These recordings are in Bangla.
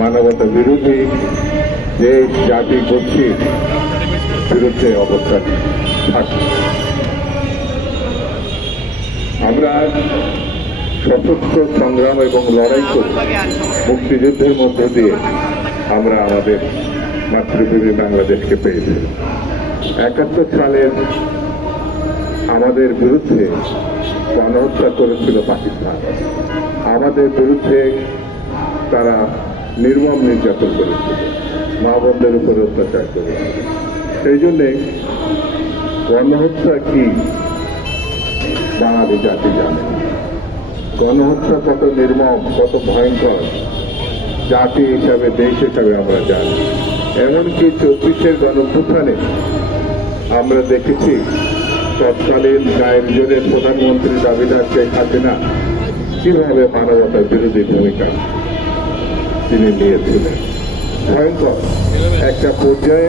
মানবতা বিরোধী যে জাতি গোষ্ঠীর বিরুদ্ধে অবস্থান থাকে। আমরা সশস্ত্র সংগ্রাম এবং লড়াই করে মুক্তিযুদ্ধের মধ্য দিয়ে আমরা আমাদের মাতৃভূমি বাংলাদেশকে পেয়েছি। ৭১ সালের আমাদের বিরুদ্ধে গণহত্যা করেছিল পাকিস্তান, আমাদের বিরুদ্ধে তারা নির্মম নির্যাতন করেছিল, মা বোনদের উপর অত্যাচার করেছিল। সেই জন্যে গণহত্যা কি বাঙালি জাতি জানে। গণহত্যা কত নির্মম, কত ভয়ঙ্কর জাতি হিসাবে, দেশ হিসাবে আমরা জানি। এমনকি ২৪-এর গণঅভ্যুত্থানে আমরা দেখেছি তৎকালীন গায়ের জোরের প্রধানমন্ত্রী দাবিদার শেখ হাসিনা কিভাবে মানবতার বিরোধী ভূমিকা তিনি নিয়েছিলেন। ভয়ঙ্কর একটা পর্যায়ে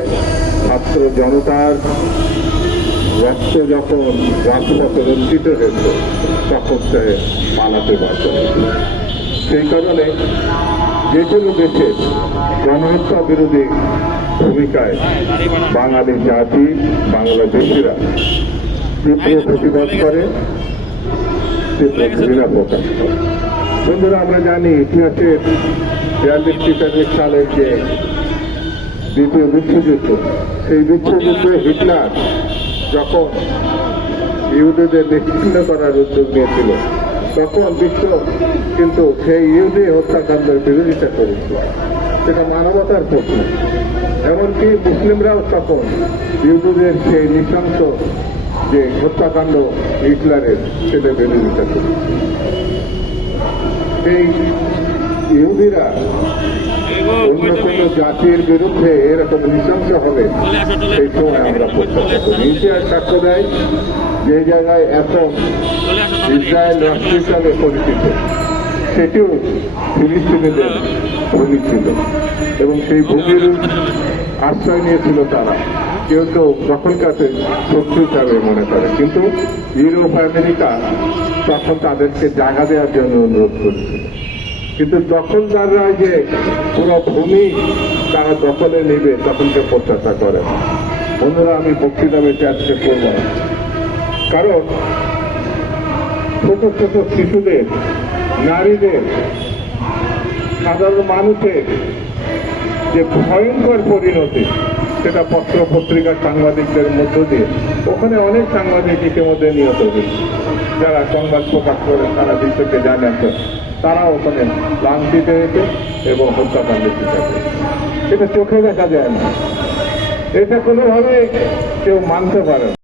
ছাত্র জনতার রক্ত যখন রাজপথে রঞ্জিত হয়েছে তখন সে পালাতে বাধ্য হয়েছিল। সেই কারণে যে কোনো দেশের গণহত্যা বিরোধী ভূমিকায় বাঙালি জাতি, বাংলাদেশিরা তীব্র প্রতিবাদ করে, তীব্র ঘৃণা প্রকাশ করে। বন্ধুরা, আমরা জানি ইতিহাসের ৪২-৪৩ সালের যে দ্বিতীয় বিশ্বযুদ্ধ, সেই বিশ্বযুদ্ধে হিটলার যখন ইহুদিদের নিশ্চিহ্ন করার উদ্যোগ নিয়েছিল তখন বিশ্ব কিন্তু সেই ইহুদি হত্যাকাণ্ডের বিরোধিতা করেছিল। সেটা মানবতার প্রশ্ন। এমনকি মুসলিমরাও তখন ইহুদিদের সেই নৃশংস যে হত্যাকাণ্ড হিটলারের সেটা বিরোধিতা করেছিল। সেই ইহুদিরা অন্য কোন জাতির বিরুদ্ধে এরকম নৃশংস হবে সেই সময় আমরা প্রত্যাশা করি। ইতিহাস সাক্ষ্য দেয় যে জায়গায় এখন ইসরায়েল রাষ্ট্র হিসাবে পরিচিত সেটিও ফিলিস্তিনিদের ভূমি ছিল এবং সেই ভূমির আশ্রয় নিয়েছিল তারা। কেউ কেউ দখলকারী শত্রু হিসাবে মনে করে, কিন্তু ইউরোপ আমেরিকা তখন তাদেরকে জায়গা দেওয়ার জন্য অনুরোধ করেছিল। কিন্তু দখলদাররা যে পুরো ভূমি তারা দখলে নেবে তখন কেউ প্রত্যাশা করে। বন্ধুরা, আমি বক্তৃতা বেঁচে আজকে করলাম কারণ ছোট ছোট শিশুদের, নারীদের, সাধারণ মানুষের যে ভয়ঙ্কর পরিণতি সেটা পত্র পত্রিকার সাংবাদিকদের মধ্য দিয়ে, ওখানে অনেক সাংবাদিক ইতিমধ্যে নিহত হয়েছে, যারা সংবাদ প্রকাশ করে সারা বিশ্বকে জানাচ্ছে, তারা ওখানে লাঞ্ছিত হয়েছে এবং হত্যাকাণ্ডের শিকার হয়েছে। এটা চোখে দেখা যায় না, এটা কোনোভাবে কেউ মানতে পারে না।